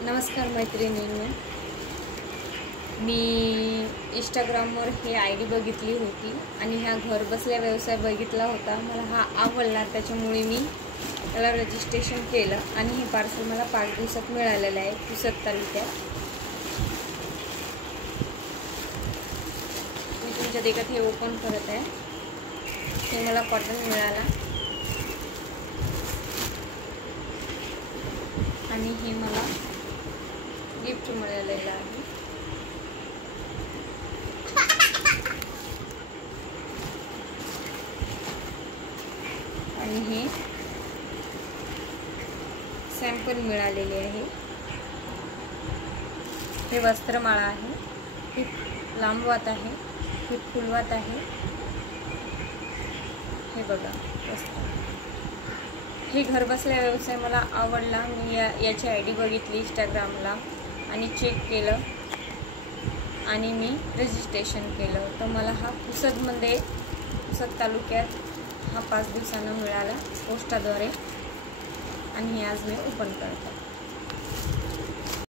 नमस्कार मैत्रिणींनो, मी इंस्टाग्रामवर हे ID बघितली होती आणि ह्या घर बसल्या व्यवसाय बघितला होता. मला हा आवडला, त्याच्यामुळे मी त्याला रजिस्ट्रेशन केलं आणि हे पार्सल मला 5 दिवसात मिळालेलं आहे. पुसद तालुक्यात. मी तुमच्या देखत हे ओपन करत आहे. हे मला कॉटन मिळाला आणि हे मला गिफ्ट मिळालेलं आहे. आणि हे सॅम्पल मिळालेले आहे. हे वस्त्रमाळा आहे. ही लांबवात आहे, ही फुलवात आहे. हे बघा वस्त्र. हे घरबसल्या व्यवसाय मला आवडला. मी याची ID बघितली इंस्टाग्रामला आणि चेक केलं आणि मी रजिस्ट्रेशन केलं. तर मला हा पुसद तालुक्यात हा 5 दिवसांना मिळाला पोस्टाद्वारे आणि हे आज मी ओपन करतो.